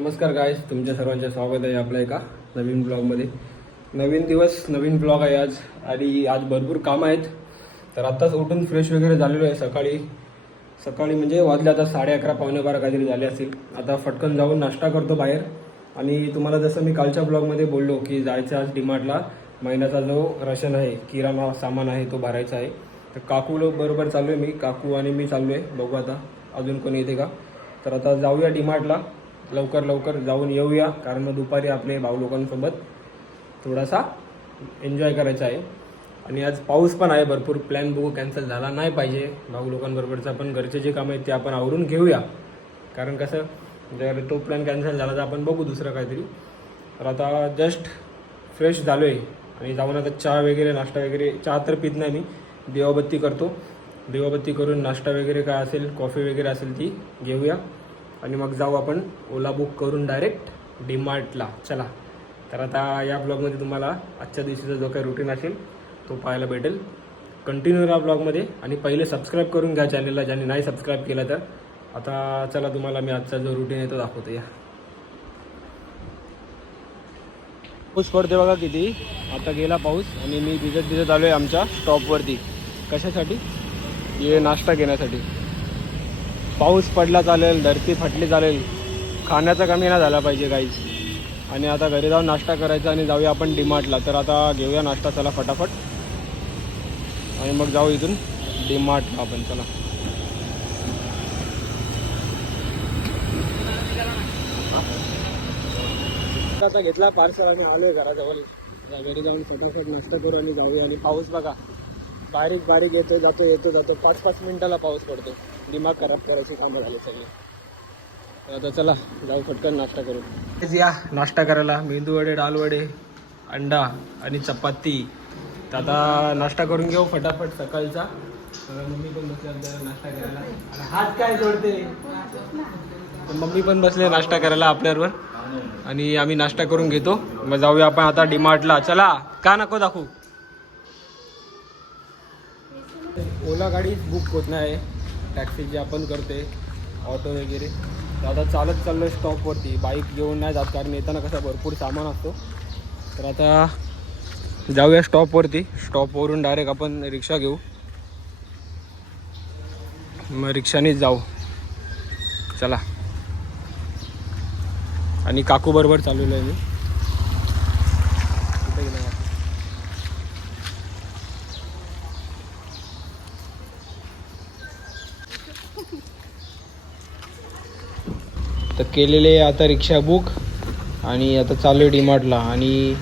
नमस्कार गाईस, तुमच्या सर्वांचे स्वागत आहे आपल्या एका नवीन ब्लॉगमध्ये. नवीन दिवस नवीन ब्लॉग आहे आज. आणि आज भरपूर कामं आहेत. तर आत्ताच उठून फ्रेश वगैरे झालेलो आहे. सकाळी म्हणजे वाजले आता 11:30 पावणे 12 काहीतरी झाले असतील. आता फटकन जाऊन नाश्ता करतो बाहेर. आणि तुम्हाला जसं मी कालच्या ब्लॉगमध्ये बोललो की जायचं आज डीमार्टला, महिन्याचा जो राशन आहे, किराणा सामान आहे तो भरायचा आहे. तर काकू बरोबर चालू आहे मी, काकू आणि मी चाललो आहे. बघू आता अजून कोणी येते का. तर आता जाऊया डीमार्टला, लवकर जाऊन येऊया. कारण दुपारी आपले भाऊ लोकांसोबत थोडासा एन्जॉय करायचा आहे. आणि आज पाऊस पण आहे भरपूर. प्लॅन बघू कॅन्सल झाला नाही पाहिजे भाऊ लोकांबरोबरचा, पण घरचे जे काम आहेत ते आपण आवरून घेऊया. कारण कसं जर तो प्लॅन कॅन्सल झाला तर आपण बघू दुसरं काहीतरी. तर आता जस्ट फ्रेश झालो आहे आणि जाऊन आता चहा वगैरे नाश्ता वगैरे, चहा तर पित नाही मी, देवाबत्ती करतो. देवाबत्ती करून नाश्ता वगैरे काय असेल, कॉफी वगैरे असेल ती घेऊया. आणि मग जाऊ आपण ओला बुक करून डायरेक्ट डीमार्टला. चला, तर आता या ब्लॉगमध्ये तुम्हाला आजच्या दिवशीचा जो काही रुटीन असेल तो पाहायला भेटेल. कंटिन्यू राहा ब्लॉगमध्ये. आणि पहिले सबस्क्राईब करून घ्या चॅनलला, ज्यांनी नाही सबस्क्राईब केलं तर. आता चला, तुम्हाला मी आजचा जो रुटीन आहे तो दाखवतो. या पाऊस पडते बघा किती. आता गेला पाऊस आणि मी भिजत आलो आहे आमच्या स्टॉपवरती. कशासाठी? ये नाश्ता घेण्यासाठी. पाऊस पडला चालेल, धरती फाटली चालेल, खाण्याचा कमी नाही झाला पाहिजे काहीच. आणि आता घरी जाऊन नाश्ता करायचा आणि जाऊया आपण डीमार्टला. तर आता घेऊया नाश्ता चला फटाफट आणि मग जाऊ इथून डीमार्टला आपण. चला, आता घेतला पार्सल आणि आलो आहे घराजवळ. घरी जाऊन फटाफट नाश्ता करू आणि जाऊया. आणि पाऊस बघा बारीक येतो जातो 5-5 मिनिटाला पाऊस पडतो. दिमाग खराब करायची कामं झाले सगळे. तर आता चला जाऊ फटकन नाश्ता करू. या नाश्ता करायला मेंदू वडे, डाल वडे, अंडा आणि चपाती. तर आता नाश्ता करून घेऊ फटाफट सकाळचा. मम्मी पण बसले नाश्ता करायला. आणि हात काय जोडते, मम्मी पण बसले नाश्ता करायला आपल्याबरोबर. आणि आम्ही नाश्ता करून घेतो, मग जाऊया आपण आता डीमार्टला. चला, का नको दाखवू. ओला गाडी बुक होत नाही, टॅक्सी जी आपण करते, ऑटो वगैरे. तर आता चालत चाललो आहे स्टॉपवरती. बाईक घेऊन नाही जात कारण येताना कसा भरपूर सामान असतो. तर आता जाऊया स्टॉपवरती. स्टॉपवरून डायरेक्ट आपण रिक्षा घेऊ, मग रिक्षानेच जाऊ. चला, आणि काकू बरोबर चालवलो आहे मी. कुठे गेला? तर केलेले आता रिक्षा बुक आणि आता चालू आहे डीमार्टला. आणि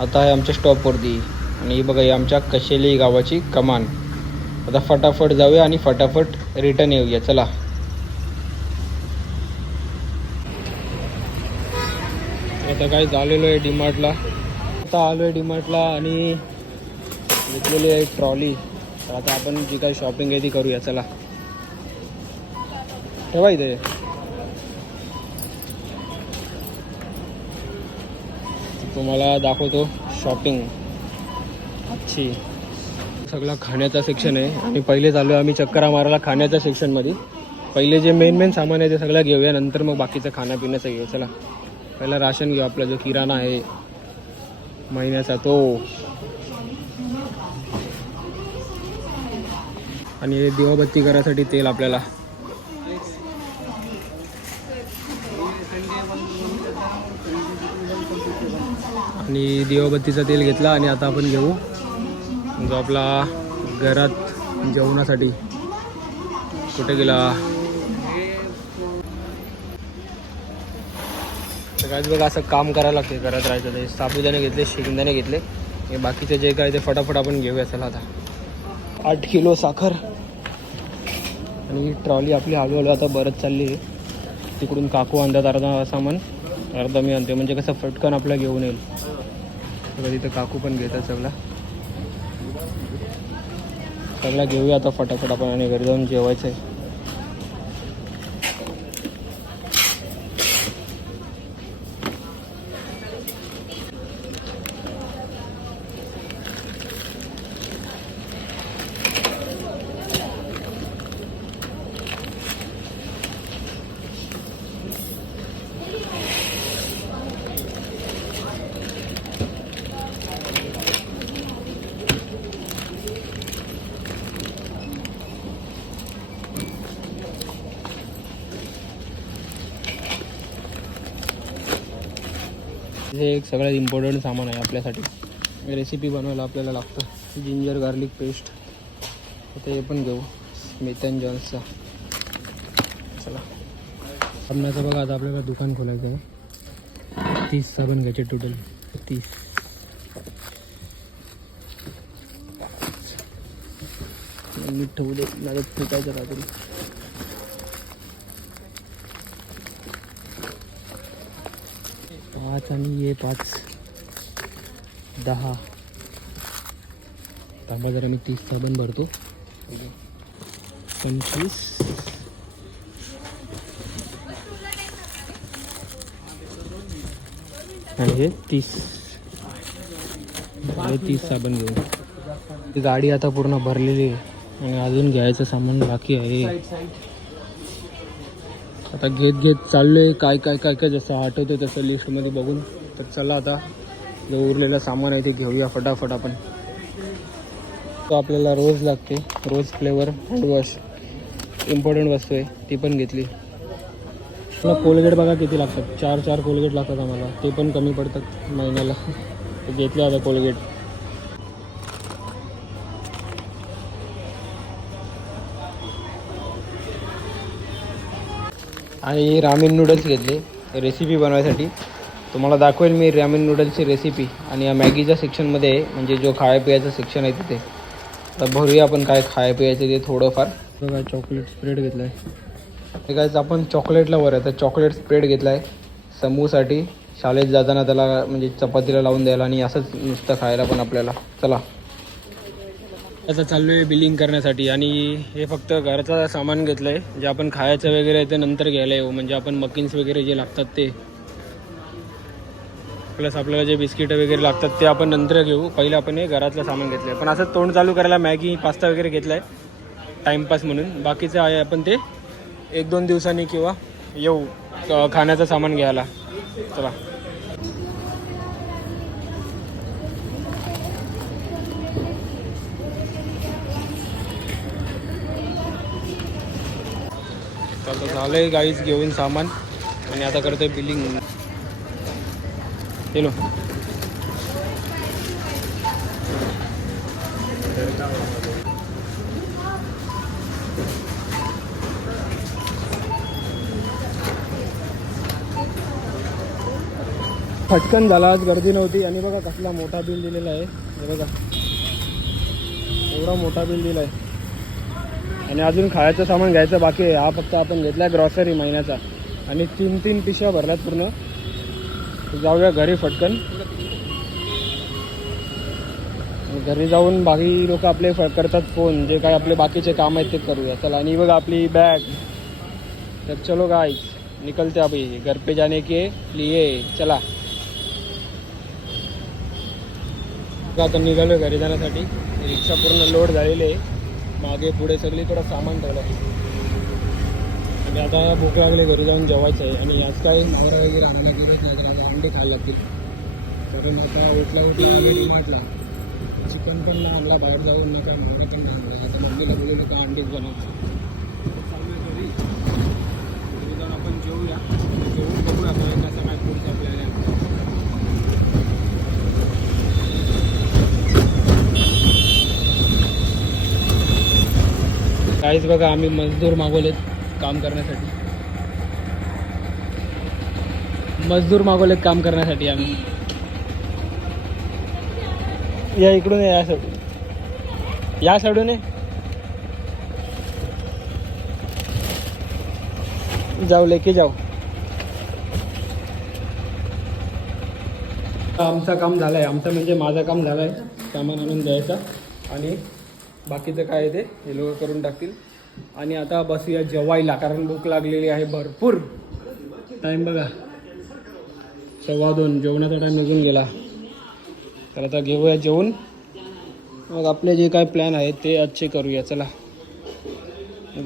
आता आहे आमच्या स्टॉपवरती. आणि बघा ही आमच्या कशेली गावाची कमान. आता फटाफट जाऊया आणि फटाफट रिटर्न येऊया. चला, आता काय झालेलो आहे डीमार्टला. आता आलो आहे डीमार्टला आणि घेतलेली आहे ट्रॉली. तर आता आपण जी काही शॉपिंग आहे ती करूया. चला, ठेवा इथे. तुम्हाला दाखवतो शॉपिंग आजची. सगळा खाण्याचा सेक्शन आहे. आणि पहिले चालू आहे आम्ही चक्करा मारायला खाण्याच्या सेक्शनमध्ये. पहिले जे मेन सामान आहे ते सगळं घेऊया, नंतर मग बाकीचं खाण्यापिण्याचं घेऊ. चला, पहिला राशन घेऊ. आपला जो किराणा आहे महिन्याचा तो. आणि दिवाबत्ती करायसाठी तेल आपल्याला. आणि दिवाबत्तीचा तेल घेतला. आणि आता आपण घेऊ जो आपला घरात जेवणासाठी. कुठे गेला? तर काय बघा, असं काम करायला लागते, करत राहायचं. ते साबुदाणे घेतले, शेंगदाणे घेतले, हे बाकीचे जे काय ते फटाफट आपण घेऊया. चला, आता 8 किलो साखर. आणि ट्रॉली आपली हळूहळू आता बरंच चालली आहे. तिकडून काकू आणतात अर्धा सामान, अर्धा मी आणते, म्हणजे कसं फटकन आपला घेऊन येईल. तर तिथं काकू पण घेतात सगळा घेऊया आता फटाफट आपण. आणि घरी जाऊन जेवायचं आहे. हे एक सगळ्यात इम्पॉर्टंट सामान आहे आपल्यासाठी. रेसिपी बनवायला आपल्याला लागतं जिंजर गार्लिक पेस्ट. आता हे पण घेऊ स्मिथ अँड जॉन्सचा. चला साबणाचं बघा, आता आपल्याला दुकान खोलायचं आहे. 30 साबण घ्यायचे टोटल. 30 मीठ ठेवू दे, मला फुटायचं रात्री. पाच आणि हे 5 10. थांबा जरा मी 30 साबण भरतो. 25 आणि हे 30 आणि 30 साबण घेऊन. ती गाडी आता पूर्ण भरलेली आहे आणि अजून घ्यायचं सामान बाकी आहे. आता घेत चाललोय. काय काय काय काय जसं आठवतं तसं लिस्टमध्ये बघून. तर चला आता जो उरलेलं सामान आहे ते घेऊया फटाफट आपण. तो आपल्याला रोज लागते. रोज फ्लेवर हँडवॉश इम्पॉर्टंट वस्तू आहे, ती पण घेतली. कोलगेट बघा किती लागतात. 4 कोलगेट लागतात आम्हाला. ते पण कमी पडतात महिन्याला. घेतले आता कोलगेट. आणि रामेन नूडल्स घेतले रेसिपी बनवायसाठी. तुम्हाला दाखवेल मी रामेन नूडल्सची रेसिपी. आणि या मॅगीच्या सेक्शनमध्ये आहे, म्हणजे जो खाया पियाचं सेक्शन आहे तिथे. तर भरूया आपण काय खाया पियाचं ते थोडंफार. बघा चॉकलेट स्प्रेड घेतला आहे. ते काय आपण चॉकलेटला वर आहे, तर चॉकलेट स्प्रेड घेतला आहे समूसाठी. शाळेत जाताना त्याला म्हणजे चपातीला लावून द्यायला आणि असंच नुसतं खायला पण आपल्याला. चला आता चाललो आहे बिलिंग करण्यासाठी. आणि हे फक्त घराचं सामान घेतलं आहे. जे आपण खायचं वगैरे ते नंतर घ्यायला येऊ. म्हणजे आपण मकिन्स वगैरे जे लागतात ते, प्लस आपल्याला जे बिस्किट वगैरे लागतात ते आपण नंतर घेऊ. पहिलं आपण हे घरातलं सामान घेतलं आहे. पण असं तोंड चालू करायला मॅगी पास्ता वगैरे घेतला आहे टाईमपास म्हणून. बाकीचं आहे आपण ते 1-2 दिवसांनी किंवा येऊ खाण्याचं सामान घ्यायला. चला आता झालं आहे गाईज घेऊन सामान. आणि आता करतो आहे बिलिंग. चलो फटकन झाला. आज गर्दी नव्हती. आणि बघा कसला मोठा बिल दिलेला आहे. हे बघा एवढा मोठा बिल दिला आहे. आणि अजून खायचं सामान घ्यायचं बाकी आहे. हा फक्त आपण घेतला ग्रॉसरी महिन्याचा. आणि 3 पिशव्या भरल्यात पूर्ण. जाऊया घरी फटकन. घरी जाऊन बाकी लोक आपले करतात फोन. जे काय आपले बाकीचे काम आहेत ते करूया. चला. आणि बघा आपली बॅग. तर चलो गाइस निकलते अभी घर पे जाने के लिए. चला आता निघालो घरी जाण्यासाठी. रिक्षा पूर्ण लोड झालेली आहे. मागे पुढे सगळीकडं सामान ठेवलं आहे. आणि आता भूक लागले, घरी जाऊन जेवायचं आहे. आणि आज काय नवरा वगैरे आणायला गेलोच नाही, तर आता अंडे खायला लागतील. कारण आता उठला आम्ही डिमार्टला. चिकन पण ना आणला बाहेर जाऊन, ना काय मला पण नाही आणलं. आता मम्मीला बोलवलं का अंडीच बनवायचं. चालू घरी जाऊन आपण जेवूया. जेवून बघूया आपल्याला कसं काय पुढचं आपल्याला. काहीच बघा आम्ही मजदूर मागवलेत काम करण्यासाठी. काम करण्यासाठी आम्ही. या इकडून या साईडून. या साईडून जाऊ लेके जाऊ. आमचं काम झालं आहे. आमचं म्हणजे माझं काम झालं आहे. सामान आणून द्यायचं आणि बाकीचं काय आहे ते हे लोक करून टाकतील. आणि आता बसूया जेवायला, कारण भूक लागलेली आहे भरपूर. टाईम बघा 2:15. जेवणाचा टाईम निघून गेला. तर आता घेऊया जेवून. मग आपले जे काय प्लॅन आहेत ते आजचे करूया. चला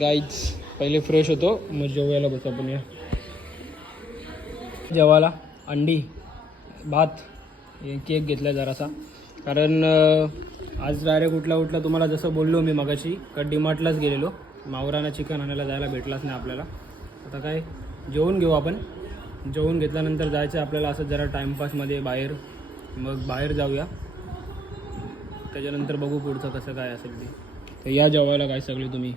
गाईज पहिले फ्रेश होतो, मग जेवायला बसू आपण. या जेवायला अंडी भात केक घेतला जरासा. कारण आज डायरेक्ट उठला तुम्हाला जसं बोललो मी मगाशी का डीमार्टलाच गेलेलो. मावराना चिकन आणायला जायला भेटलाच नाही आपल्याला. आता काय जेवून घेऊ आपण जेवून घेतल्यानंतर जायचं आहे आपल्याला असं जरा टाईमपासमध्ये बाहेर. मग बाहेर जाऊया, त्याच्यानंतर बघू पुढचं कसं काय असेल ते. तर या जेवायला काय सगळे तुम्ही,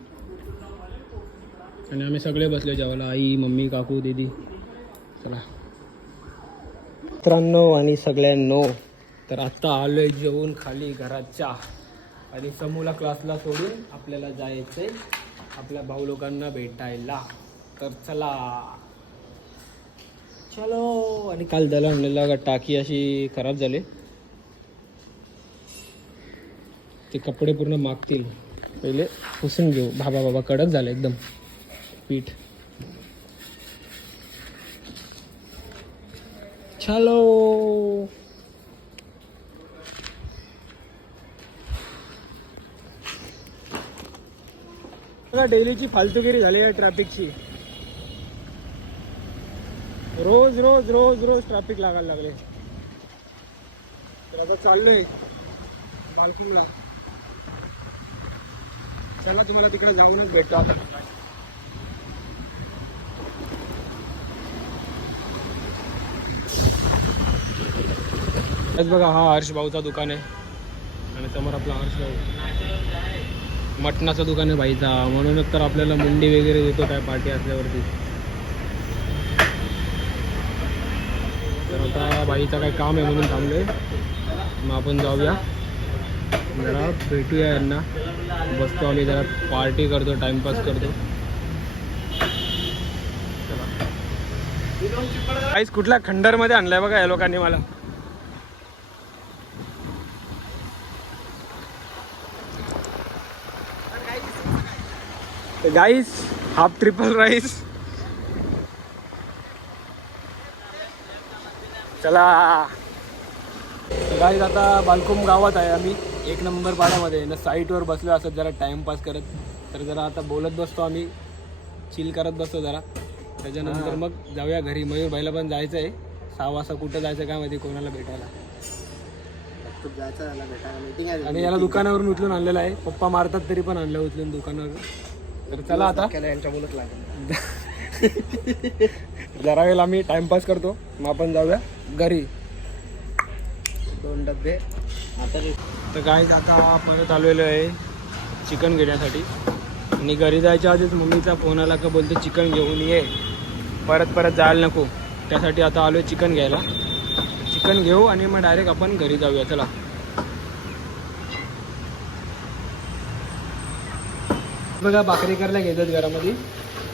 आणि आम्ही सगळे बसले जेवायला, आई, मम्मी, काकू, दीदी. चला मित्रांनो आणि सगळ्यांनो, तर आत्ता आलो आहे जेवून खाली घराच्या, आणि समूला क्लासला सोडून आपल्याला जायचं आहे आपल्या भाऊ लोकांना भेटायला. तर चला चलो. आणि काल त्याला आणलेला टाकी अशी खराब झाली, ते कपडे पूर्ण मागतील, पहिले पुसून घेऊ. बाबा कडक झालं एकदम पीठ. चलो. डेलीची फालतूगिरी झाली आहे ट्रॅफिकची. रोज रोज रोज रोज ट्रॅफिक लागायला लागले. तर आता चाललोय बाल्कनीला. चला तुम्हाला तिकडे जाऊनच भेटतो आता. बघा, हा हर्ष भाऊचा दुकान आहे, आणि समोर आपला हर्ष भाऊ मटणाचं दुकान आहे भाईचा. म्हणूनच तर आपल्याला मुंडी वगैरे देतो काय पार्टी असल्यावरती. तर आता भाईचा काय काम आहे म्हणून थांबलोय, मग आपण जाऊया जरा भेटूया यांना. बसतो आम्ही जरा पार्टी करतो, टाइमपास करतो. काहीच कुठल्या खंडरमध्ये आणलाय बघा या लोकांनी मला. गाईस हाफ ट्रिपल राईस. चला गाईस, आता बालकुम गावात आहे आम्ही, 1 नंबर पाड्यामध्ये ना. साईटवर बसलो असत जरा टाइमपास करत. तर जरा आता बोलत बसतो आम्ही, चिल करत बसतो जरा. त्याच्यानंतर मग जाऊया घरी. मयूर भाईला पण जायचं आहे 6 वाजता. कुठं जायचं काय माहिती, कोणाला भेटायला. आणि याला दुकानावरून उचलून आणलेलं आहे. पप्पा मारतात तरी पण आणलं उचलून दुकानावरून. तर चला आता यांच्या बोलत लागेल. जरा वेळ आम्ही टाइमपास करतो, मग आपण जाऊया घरी. 2 डबे आता. तर काय आता परत आलेलो आहे चिकन घेण्यासाठी. आणि घरी जायच्या आधीच मम्मीचा फोन आला का, बोलते चिकन घेऊन ये, परत जायला नको. त्यासाठी आता आलो आहे चिकन घ्यायला. चिकन घेऊ आणि मग डायरेक्ट आपण घरी जाऊया. चला. बघा भाकरी करायला घेतात घरामध्ये.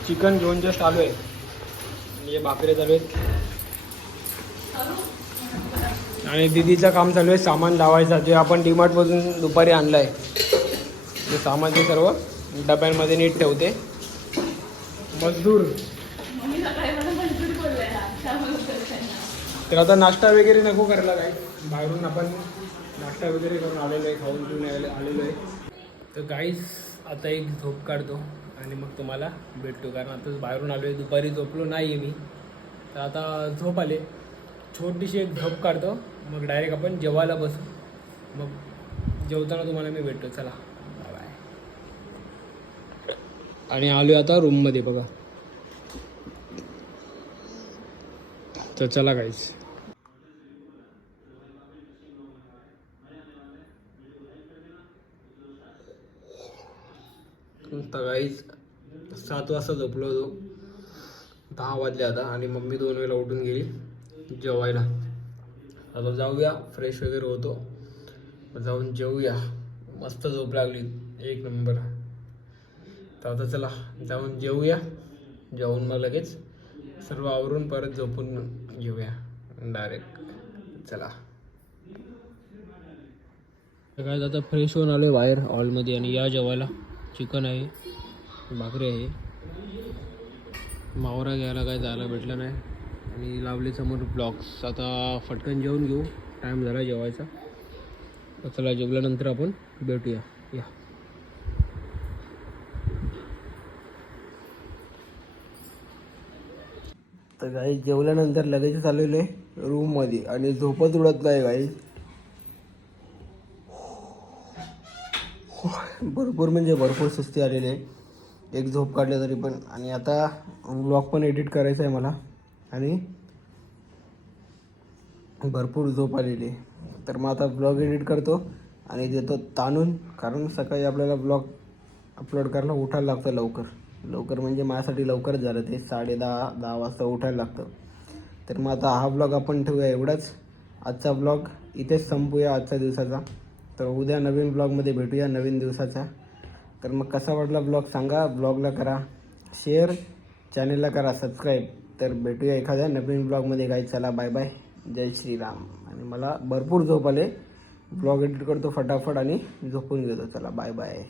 चिकन घेऊन जस्ट आलो आहे, आणि हे भाकरी चालू आहेत. आणि दीदीचं काम चालू आहे सामान लावायचं, जे आपण डीमार्टमधून दुपारी आणलं आहे. ते सामान ते सर्व डब्यांमध्ये नीट ठेवते. मजदूर. तर आता नाश्ता वगैरे नको करायला काय, बाहेरून आपण नाश्ता वगैरे करून आलेलो आहे, खाऊन पिऊन आलेलो आहे. तर गाईस आता एक झोप काढतो आणि मग तुम्हाला भेटतो, कारण आताच बाहेरून आलो आहे. दुपारी झोपलो नाही आहे मी, तर आता झोप आले. छोटीशी एक झोप काढतो, मग डायरेक्ट आपण जेवायला बसू. मग जेवताना तुम्हाला मी भेटतो. चला बाय बाय. आणि आलो आता रूममध्ये बघा. तर चला गाईस. तर गाईस 7 वाजता झोपलो होतो, 10 वाजले आता. आणि मम्मी 2 वेळेला उठून गेली जेवायला. आता जाऊया, फ्रेश वगैरे होतो, जाऊन जेवूया. मस्त झोप लागली 1 नंबर. तर आता चला जाऊन जेवूया. जेवून मग लगेच सर्व आवरून परत झोपून घेऊया डायरेक्ट. चला. काय आता फ्रेश होऊन आलो बाहेर हॉलमध्ये, आणि या जेवायला चिकन आहे, भाकरी आहे. मावरा घ्यायला काय जायला भेटलं नाही, आणि लावले समोर ब्लॉग्स. आता फटकन जेवून घेऊ, टाईम झाला जेवायचा. तर चला जेवल्यानंतर आपण भेटूया. या. तर काही जेवल्यानंतर लगेच आलेलो आहे रूममध्ये, आणि झोपच उडत नाही काही. भरपूर म्हणजे भरपूर सुस्ती आलेली आहे. एक झोप काढली तरी पण. आणि आता व्लॉग पण एडिट करायचा आहे मला, आणि भरपूर झोप आलेली आहे. तर मग आता ब्लॉग एडिट करतो आणि देतो ताणून, कारण सकाळी आपल्याला ब्लॉग अपलोड करायला उठायला लागतं लवकर. लवकर म्हणजे माझ्यासाठी लवकरच झालं ते, 10:30 वाजता उठायला लागतं. तर मग आता हा ब्लॉग आपण ठेवूया एवढाच. आजचा ब्लॉग इथेच संपूया आजच्या दिवसाचा. तर उद्या नवीन ब्लॉगमध्ये भेटूया नवीन दिवसाचा. तर मग कसा वाटला ब्लॉग सांगा. ब्लॉगला करा शेअर, चॅनलला करा सबस्क्राईब. तर भेटूया एखाद्या नवीन ब्लॉगमध्ये. काही चला बाय बाय, जय श्रीराम. आणि मला भरपूर झोप आले, ब्लॉग एडिट करतो फटाफट आणि झोपून घेतो. चला बाय बाय.